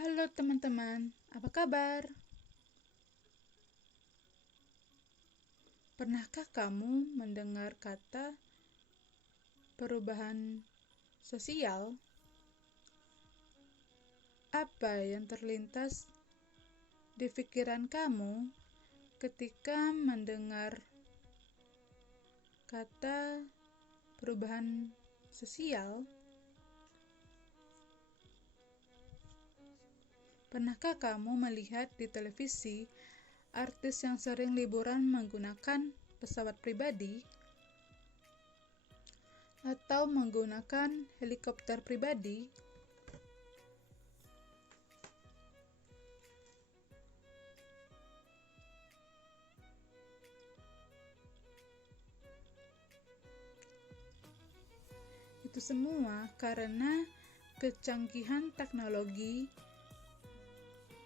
Halo teman-teman, apa kabar? Pernahkah kamu mendengar kata perubahan sosial? Apa yang terlintas di pikiran kamu ketika mendengar kata perubahan sosial? Pernahkah kamu melihat di televisi artis yang sering liburan menggunakan pesawat pribadi atau menggunakan helikopter pribadi? Itu semua karena kecanggihan teknologi,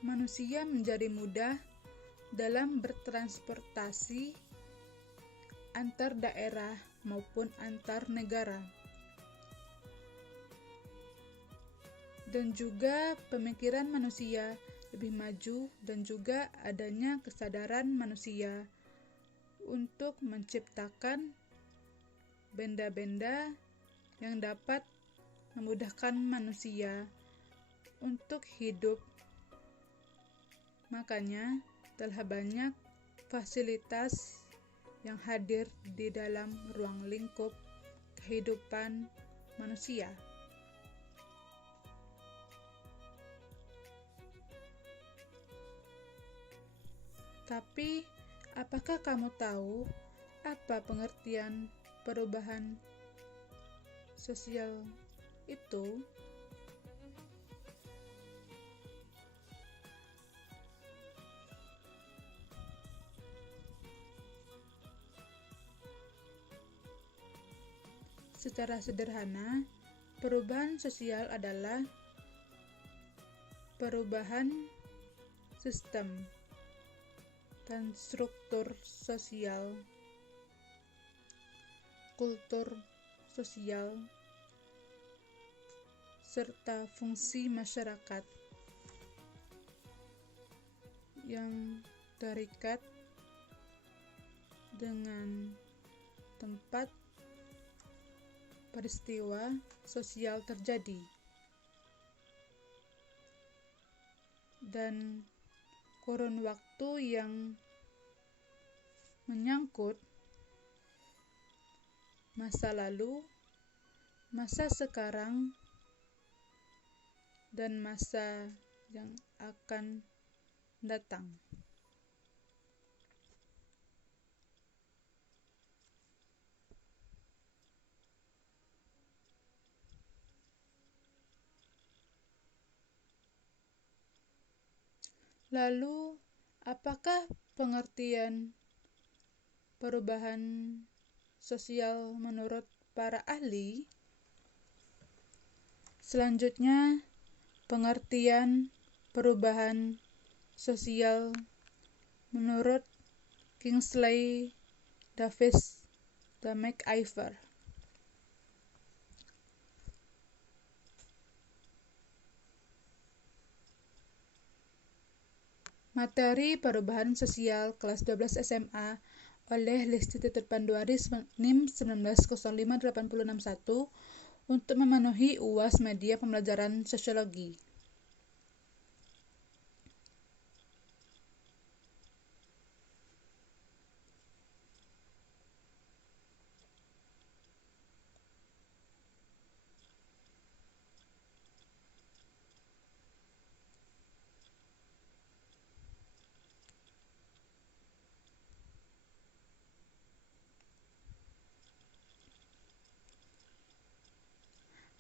manusia menjadi mudah dalam bertransportasi antar daerah maupun antar negara. Dan juga pemikiran manusia lebih maju dan juga adanya kesadaran manusia untuk menciptakan benda-benda yang dapat memudahkan manusia untuk hidup. Makanya telah banyak fasilitas yang hadir di dalam ruang lingkup kehidupan manusia. Tapi, apakah kamu tahu apa pengertian perubahan sosial itu? Secara sederhana, perubahan sosial adalah perubahan sistem dan struktur sosial, kultur sosial, serta fungsi masyarakat yang terikat dengan tempat peristiwa sosial terjadi dan kurun waktu yang menyangkut masa lalu, masa sekarang, dan masa yang akan datang. Lalu, apakah pengertian perubahan sosial menurut para ahli? Selanjutnya, pengertian perubahan sosial menurut Kingsley Davis dan McIver. Materi perubahan sosial kelas 12 SMA oleh Listi Titipan Duaris NIM 1905861 untuk memenuhi UAS media pembelajaran sosiologi.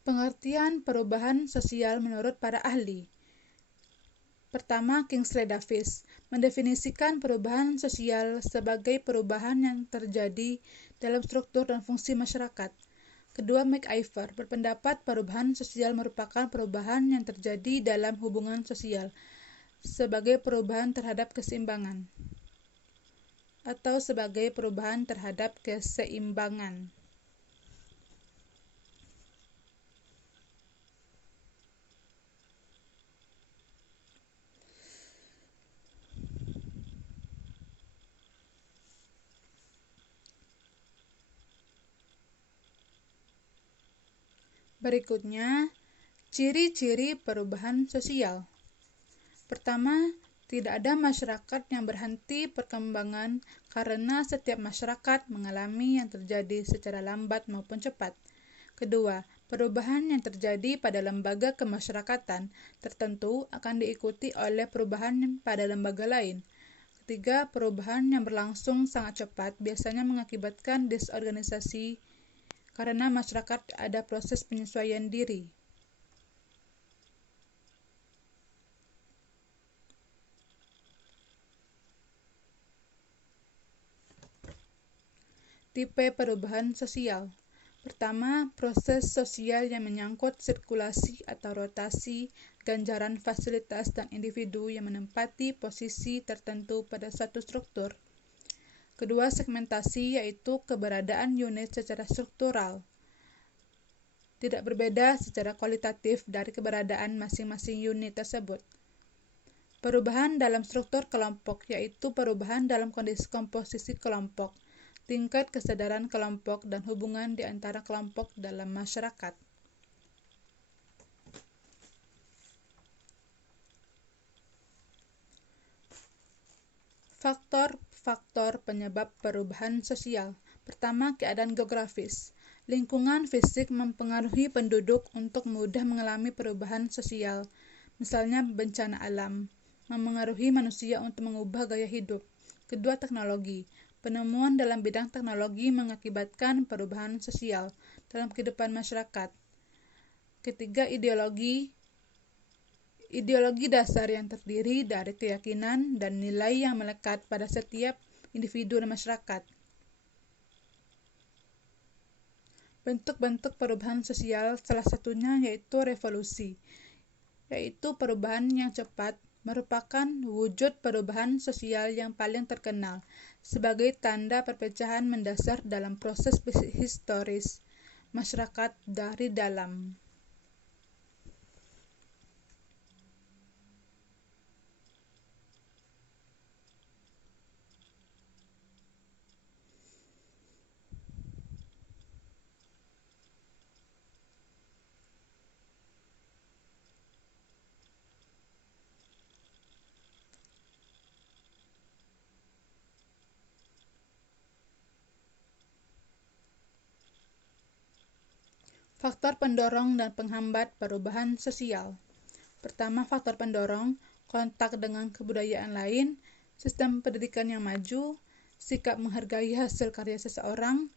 Pengertian perubahan sosial menurut para ahli. Pertama, Kingsley Davis mendefinisikan perubahan sosial sebagai perubahan yang terjadi dalam struktur dan fungsi masyarakat. Kedua, McIver berpendapat perubahan sosial merupakan perubahan yang terjadi dalam hubungan sosial sebagai perubahan terhadap keseimbangan atau sebagai perubahan terhadap keseimbangan. Berikutnya, ciri-ciri perubahan sosial. Pertama, tidak ada masyarakat yang berhenti perkembangan karena setiap masyarakat mengalami yang terjadi secara lambat maupun cepat. Kedua, perubahan yang terjadi pada lembaga kemasyarakatan tertentu akan diikuti oleh perubahan pada lembaga lain. Ketiga, perubahan yang berlangsung sangat cepat biasanya mengakibatkan disorganisasi karena masyarakat ada proses penyesuaian diri. Tipe perubahan sosial. Pertama, proses sosial yang menyangkut sirkulasi atau rotasi ganjaran fasilitas dan individu yang menempati posisi tertentu pada suatu struktur. Kedua, segmentasi yaitu keberadaan unit secara struktural. Tidak berbeda secara kualitatif dari keberadaan masing-masing unit tersebut. Perubahan dalam struktur kelompok yaitu perubahan dalam kondisi komposisi kelompok, tingkat kesadaran kelompok, dan hubungan di antara kelompok dalam masyarakat. Faktor-faktor penyebab perubahan sosial. Pertama, keadaan geografis. Lingkungan fisik mempengaruhi penduduk untuk mudah mengalami perubahan sosial. Misalnya bencana alam, memengaruhi manusia untuk mengubah gaya hidup. Kedua, teknologi. Penemuan dalam bidang teknologi mengakibatkan perubahan sosial dalam kehidupan masyarakat. Ketiga, ideologi. Ideologi dasar yang terdiri dari keyakinan dan nilai yang melekat pada setiap individu dan masyarakat. Bentuk-bentuk perubahan sosial salah satunya yaitu revolusi, yaitu perubahan yang cepat, merupakan wujud perubahan sosial yang paling terkenal sebagai tanda perpecahan mendasar dalam proses historis masyarakat dari dalam. Faktor pendorong dan penghambat perubahan sosial. Pertama, faktor pendorong, kontak dengan kebudayaan lain, sistem pendidikan yang maju, sikap menghargai hasil karya seseorang.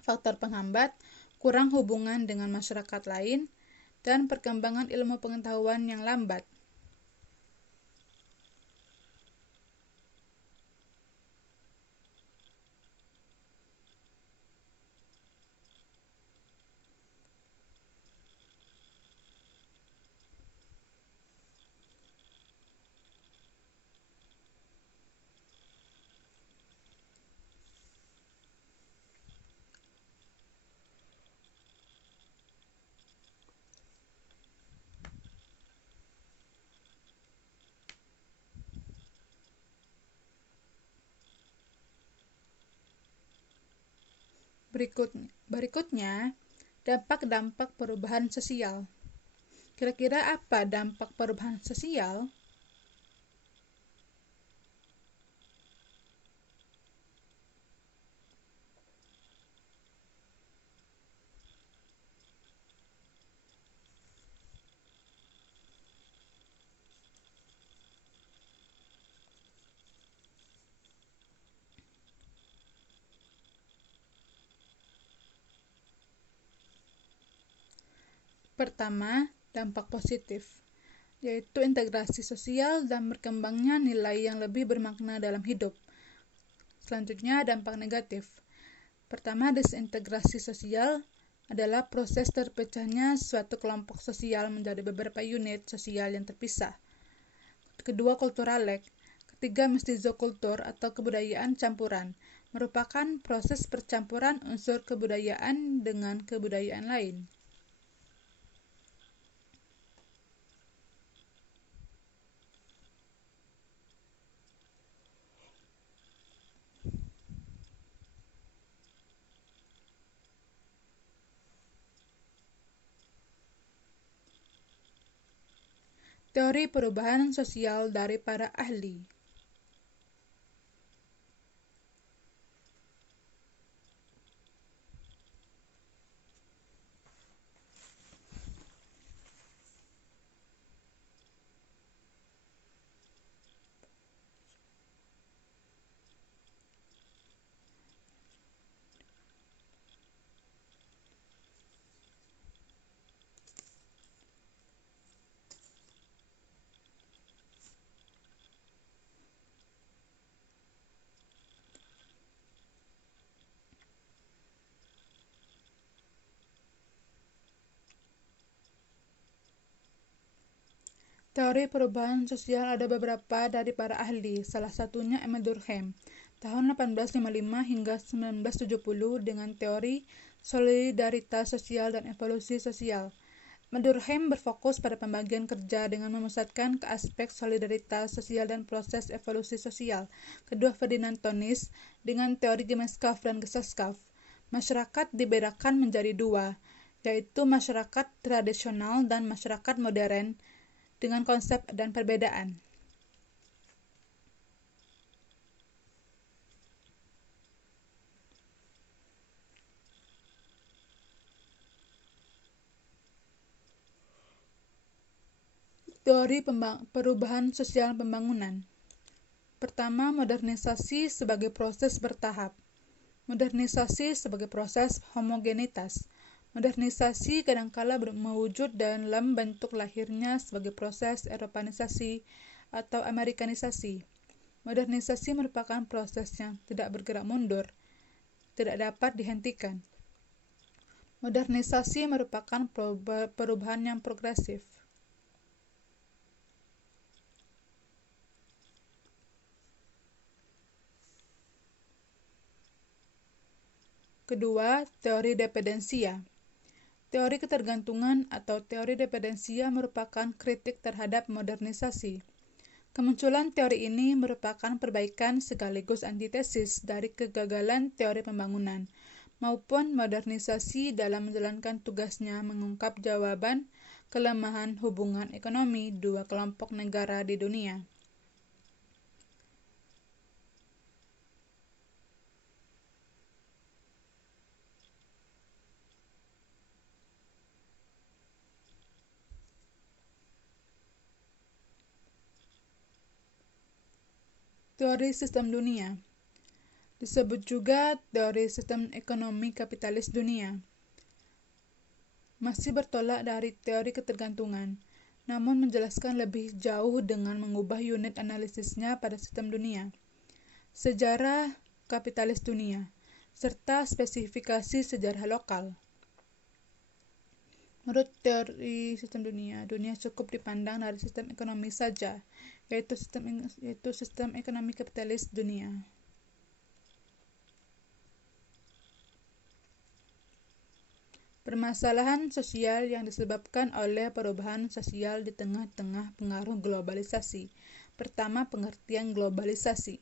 Faktor penghambat, kurang hubungan dengan masyarakat lain, dan perkembangan ilmu pengetahuan yang lambat. Berikutnya, dampak-dampak perubahan sosial. Kira-kira apa dampak perubahan sosial? Pertama, dampak positif, yaitu integrasi sosial dan berkembangnya nilai yang lebih bermakna dalam hidup. Selanjutnya, dampak negatif. Pertama, disintegrasi sosial adalah proses terpecahnya suatu kelompok sosial menjadi beberapa unit sosial yang terpisah. Kedua, kulturalek. Ketiga, mestizokultur atau kebudayaan campuran, merupakan proses percampuran unsur kebudayaan dengan kebudayaan lain. Teori perubahan sosial dari para ahli. Teori perubahan sosial ada beberapa dari para ahli, salah satunya Emil Durkheim, tahun 1855 hingga 1970 dengan teori solidaritas sosial dan evolusi sosial. Emil Durkheim berfokus pada pembagian kerja dengan memusatkan ke aspek solidaritas sosial dan proses evolusi sosial. Kedua Ferdinand Tönnies dengan teori Gemeinschaft dan Gesellschaft. Masyarakat dibedakan menjadi dua, yaitu masyarakat tradisional dan masyarakat modern, dengan konsep dan perbedaan. Teori perubahan sosial pembangunan. Pertama, modernisasi sebagai proses bertahap. Modernisasi sebagai proses homogenitas. Modernisasi kadangkala mewujud dalam bentuk lahirnya sebagai proses Eropanisasi atau Amerikanisasi. Modernisasi merupakan proses yang tidak bergerak mundur, tidak dapat dihentikan. Modernisasi merupakan perubahan yang progresif. Kedua, teori dependensia. Teori ketergantungan atau teori dependensia merupakan kritik terhadap modernisasi. Kemunculan teori ini merupakan perbaikan sekaligus antitesis dari kegagalan teori pembangunan maupun modernisasi dalam menjalankan tugasnya mengungkap jawaban kelemahan hubungan ekonomi dua kelompok negara di dunia. Teori sistem dunia disebut juga teori sistem ekonomi kapitalis dunia. Masih bertolak dari teori ketergantungan, namun menjelaskan lebih jauh dengan mengubah unit analisisnya pada sistem dunia, sejarah kapitalis dunia, serta spesifikasi sejarah lokal. Menurut teori sistem dunia, dunia cukup dipandang dari sistem ekonomi saja, yaitu sistem ekonomi kapitalis dunia. Permasalahan sosial yang disebabkan oleh perubahan sosial di tengah-tengah pengaruh globalisasi. Pertama, pengertian globalisasi.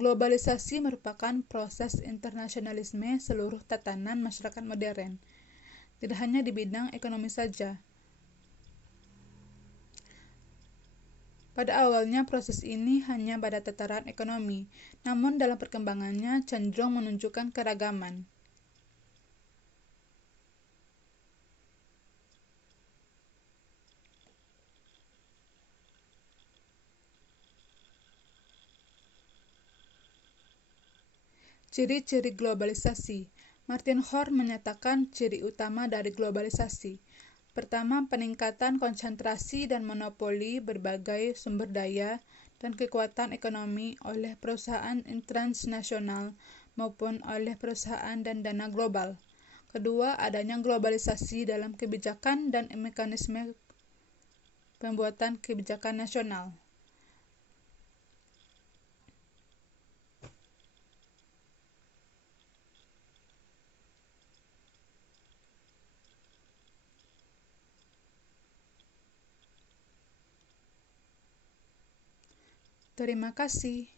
Globalisasi merupakan proses internasionalisme seluruh tatanan masyarakat modern, tidak hanya di bidang ekonomi saja. Pada awalnya proses ini hanya pada tataran ekonomi, namun dalam perkembangannya cenderung menunjukkan keragaman. Ciri-ciri globalisasi. Martin Horn menyatakan ciri utama dari globalisasi. Pertama, peningkatan konsentrasi dan monopoli berbagai sumber daya dan kekuatan ekonomi oleh perusahaan transnasional maupun oleh perusahaan dan dana global. Kedua, adanya globalisasi dalam kebijakan dan mekanisme pembuatan kebijakan nasional. Terima kasih.